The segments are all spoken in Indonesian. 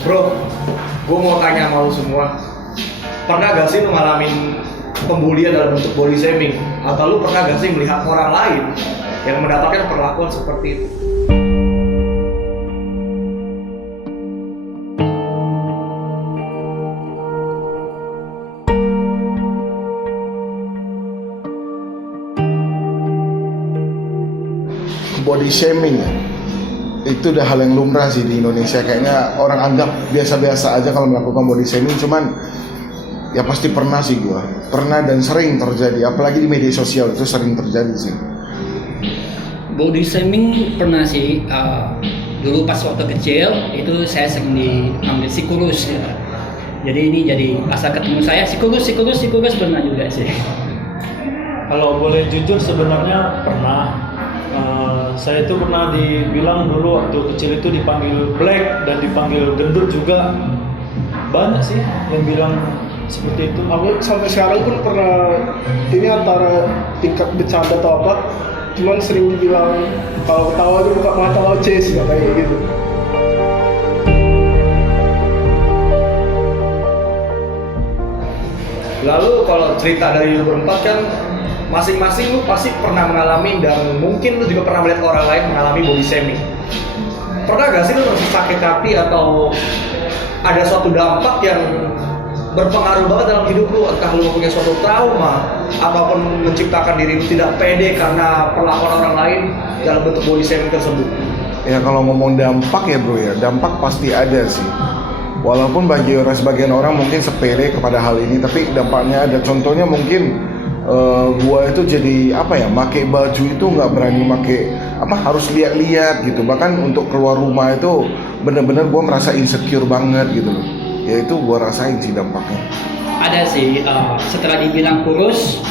Bro, gue mau tanya sama lu semua. Pernah gak sih lu ngalamin pembulian dalam bentuk body shaming? Atau lu pernah gak sih melihat orang lain yang mendapatkan perlakuan seperti itu? Body shaming ya, itu udah hal yang lumrah sih di Indonesia. Kayaknya orang anggap biasa-biasa aja kalau melakukan body shaming. Cuman ya pasti pernah sih, gua pernah dan sering terjadi, apalagi di media sosial itu sering terjadi sih. Body shaming pernah sih. Dulu pas waktu kecil itu saya sering dipanggil si kurus ya. Jadi ini jadi asal ketemu saya si kurus pernah juga sih. Kalau boleh jujur sebenarnya pernah. Saya itu pernah dibilang dulu waktu kecil itu dipanggil black dan dipanggil gendut juga. Banyak sih yang bilang seperti itu. Aku sampai sekarang pun pernah, ini antara tingkat bercanda atau apa, cuman sering dibilang kalau ketawa itu buka mata lo ces, kayak gitu. Lalu kalau cerita dari lu berempat kan, masing-masing lu pasti pernah mengalami dan mungkin lu juga pernah melihat orang lain mengalami body shaming. Pernah gak sih lu merasa sakit hati atau ada suatu dampak yang berpengaruh banget dalam hidup lu? Entah lu punya suatu trauma ataupun menciptakan diri lu tidak pede karena perlakuan orang lain dalam bentuk body shaming tersebut. Ya kalau ngomong dampak ya bro ya, dampak pasti ada sih. Walaupun bagi sebagian orang mungkin sepele kepada hal ini, tapi dampaknya ada. Contohnya mungkin gua itu jadi apa ya, pakai baju itu nggak berani pakai apa, harus lihat-lihat gitu. Bahkan untuk keluar rumah itu bener-bener gua merasa insecure banget gitu loh. Ya itu gua rasain sih dampaknya. Ada sih, setelah dibilang kurus,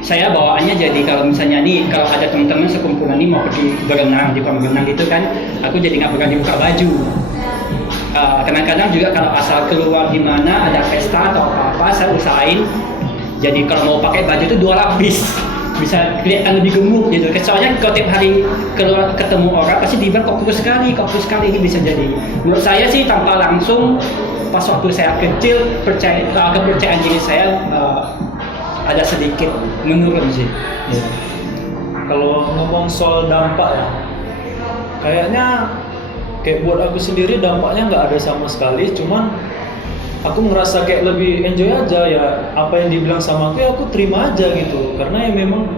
saya bawaannya jadi kalau misalnya nih, kalau ada teman-teman sekumpulan nih mau pergi berenang di kolam renang gitu kan, aku jadi nggak berani buka baju. Kadang-kadang juga kalau asal keluar di mana ada pesta atau apa-apa, saya usahain jadi kalau mau pakai baju itu 2 lapis, bisa kelihatan lebih gemuk gitu. Soalnya kalau tiap hari keluar ketemu orang pasti dibilang kok kurus sekali, ini bisa jadi. Menurut saya sih tanpa langsung pas waktu saya kecil kepercayaan diri saya ada sedikit menurun sih. Ya. Kalau ngomong soal dampak ya, kayaknya kayak buat aku sendiri dampaknya nggak ada sama sekali. Cuman aku ngerasa kayak lebih enjoy aja ya, apa yang dibilang sama aku ya aku terima aja gitu. Karena ya memang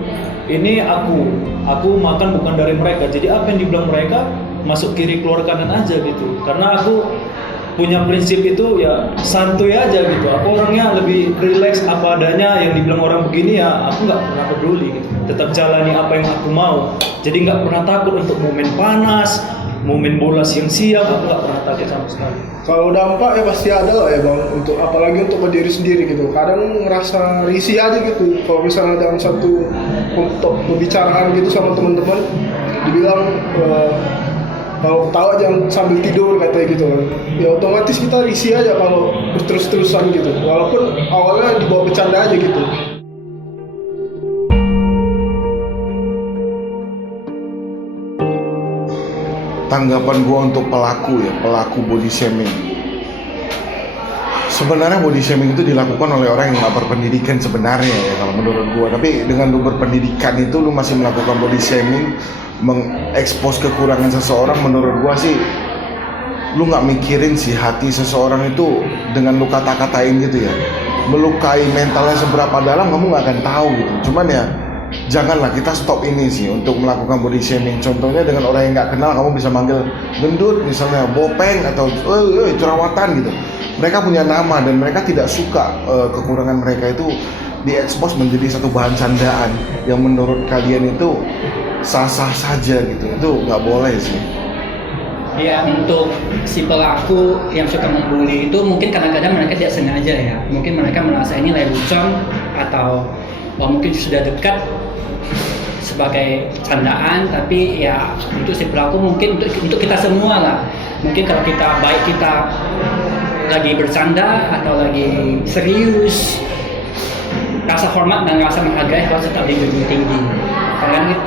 ini aku makan bukan dari mereka. Jadi apa yang dibilang mereka masuk kiri keluar kanan aja gitu. Karena aku punya prinsip itu ya santuy aja gitu. Aku orangnya lebih relax apa adanya. Yang dibilang orang begini ya aku nggak pernah peduli gitu. Tetap jalani apa yang aku mau. Jadi nggak pernah takut untuk momen panas, momen bola siang-siang, aku nggak pernah takut sama sekali. Kalau dampak ya pasti ada lah ya bang, untuk apalagi untuk ke diri sendiri gitu. Kadang ngerasa risih aja gitu kalau misalnya dalam satu untuk pembicaraan gitu sama teman-teman dibilang kalau tahu jangan sambil tidur katanya gitu kan. Ya otomatis kita risih aja kalau terus-terusan gitu. Walaupun awalnya dibawa bercanda aja gitu. Tanggapan gua untuk pelaku body shaming. Sebenarnya body shaming itu dilakukan oleh orang yang nggak berpendidikan sebenarnya ya kalau menurut gua. Tapi dengan lu berpendidikan itu lu masih melakukan body shaming, mengekspos kekurangan seseorang, menurut gua sih lu nggak mikirin sih hati seseorang itu dengan lu kata-katain gitu ya. Melukai mentalnya seberapa dalam kamu nggak akan tahu gitu. Cuman ya janganlah kita stop ini sih untuk melakukan body shaming. Contohnya dengan orang yang nggak kenal kamu bisa manggil gendut misalnya, bopeng atau jerawatan gitu. Mereka punya nama dan mereka tidak suka kekurangan mereka itu diekspos menjadi satu bahan candaan yang menurut kalian itu sah-sah saja gitu. Itu nggak boleh sih. Ya untuk si pelaku yang suka membuli itu mungkin kadang-kadang mereka tidak sengaja ya. Mungkin mereka merasa ini lelucon atau mungkin sudah dekat sebagai candaan, tapi ya untuk si pelaku mungkin untuk kita semua lah. Mungkin kalau kita lagi bercanda atau lagi serius, rasa hormat dan rasa menghargai harus tetap dijunjung tinggi.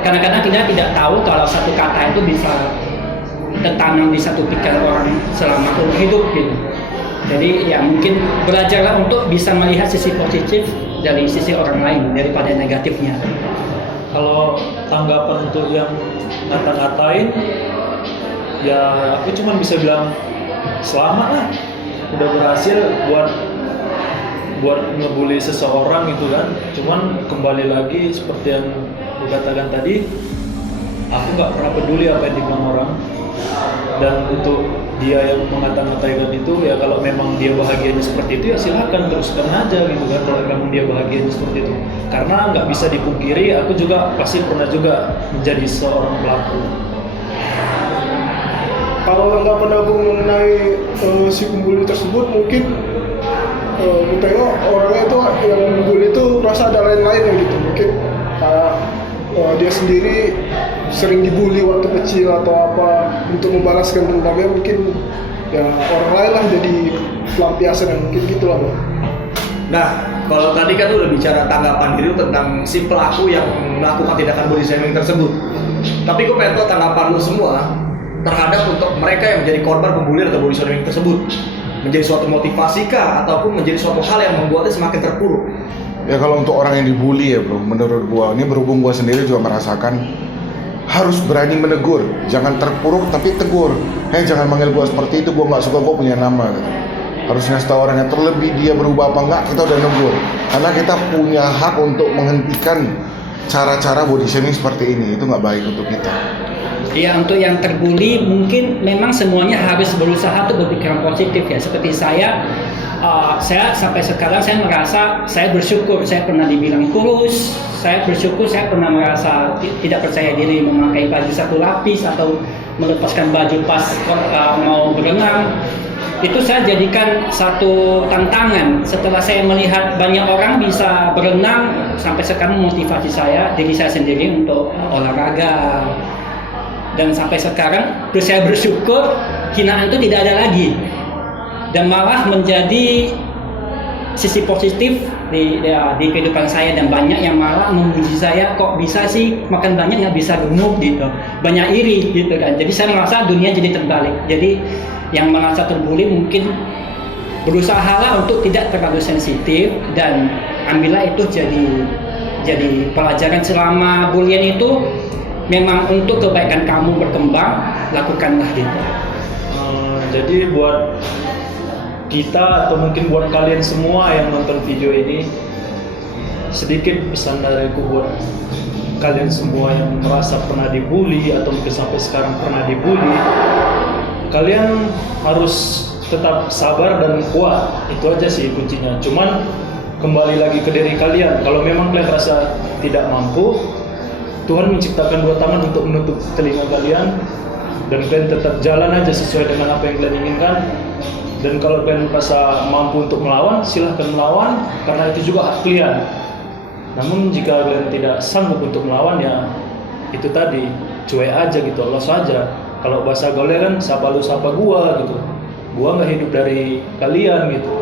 Kadang-kadang kita tidak tahu kalau satu kata itu bisa tertanam di satu pikiran orang selama umur hidup gitu. Jadi ya mungkin belajarlah untuk bisa melihat sisi positif dari sisi orang lain daripada negatifnya. Kalau tanggapan untuk yang ngata-ngatain, ya aku cuma bisa bilang selamat lah, udah berhasil buat ngebully seseorang gitu kan. Cuman kembali lagi seperti yang dikatakan tadi, aku nggak pernah peduli apa yang dibilang orang. Dan untuk dia yang mengata-ngatain itu, ya kalau memang dia bahagianya seperti itu ya silahkan teruskan aja gitu kan, kalau memang dia bahagianya seperti itu. Karena nggak bisa dipungkiri, aku juga pasti pernah juga menjadi seorang pelaku. Kalau tanggapan aku mengenai si pembuli tersebut, mungkin aku tengok orangnya itu yang membuli itu rasa ada lain-lainnya gitu. Mungkin kayak dia sendiri sering dibully waktu kecil atau apa, untuk membalaskan dendamnya mungkin ya orang lain lah jadi pelampiasan, yang mungkin gitulah Bang. Nah, kalau tadi kan udah bicara tanggapan diri lu tentang si pelaku yang melakukan tindakan body shaming tersebut. Tapi gue pengen tahu tanggapan lu semua terhadap untuk mereka yang menjadi korban pembuli atau body shaming tersebut. Menjadi suatu motivasi kah ataupun menjadi suatu hal yang membuatnya semakin terpuruk? Ya kalau untuk orang yang dibully ya bro, menurut gua ini berhubung gua sendiri juga merasakan, harus berani menegur, jangan terpuruk tapi tegur. Jangan manggil gua seperti itu, gua nggak suka, gua punya nama gitu. Harus ngasih tahu orangnya, terlebih dia berubah apa enggak, kita udah negur. Karena kita punya hak untuk menghentikan cara-cara body shaming seperti ini, itu nggak baik untuk kita. Ya untuk yang terbuli mungkin memang semuanya harus berusaha untuk berpikiran positif ya. Seperti saya sampai sekarang saya merasa saya bersyukur saya pernah dibilang kurus, saya bersyukur saya pernah merasa tidak percaya diri memakai baju satu lapis atau melepaskan baju pas mau berenang. Itu saya jadikan satu tantangan. Setelah saya melihat banyak orang bisa berenang, sampai sekarang motivasi saya, diri saya sendiri untuk olahraga. Dan sampai sekarang saya bersyukur hinaan itu tidak ada lagi. Dan malah menjadi sisi positif di kehidupan saya, dan banyak yang malah memuji saya, kok bisa sih makan banyak nggak bisa gemuk gitu, banyak iri gitu kan. Jadi saya merasa dunia jadi terbalik. Jadi yang merasa terbuli mungkin berusahalah untuk tidak terlalu sensitif dan ambillah itu jadi pelajaran. Selama bulian itu memang untuk kebaikan kamu berkembang, lakukanlah gitu. Jadi buat kita atau mungkin buat kalian semua yang nonton video ini, sedikit pesan dariku buat kalian semua yang merasa pernah dibully atau mungkin sampai sekarang pernah dibully, kalian harus tetap sabar dan kuat. Itu aja sih kuncinya. Cuman kembali lagi ke diri kalian. Kalau memang kalian rasa tidak mampu, Tuhan menciptakan dua tangan untuk menutup telinga kalian, dan kalian tetap jalan aja sesuai dengan apa yang kalian inginkan. Dan kalau kalian merasa mampu untuk melawan, silahkan melawan, karena itu juga hak kalian. Namun jika kalian tidak sanggup untuk melawan, ya itu tadi, cuek aja gitu, los aja. Kalau bahasa gaulnya kan, sapa lu sapa gua gitu. Gua nggak hidup dari kalian gitu.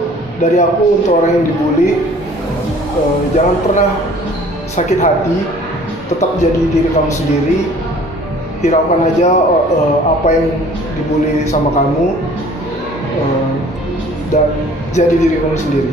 Dari aku untuk orang yang dibully, jangan pernah sakit hati, tetap jadi diri kamu sendiri. Hiraukan aja apa yang dibully sama kamu, dan jadi diri kamu sendiri.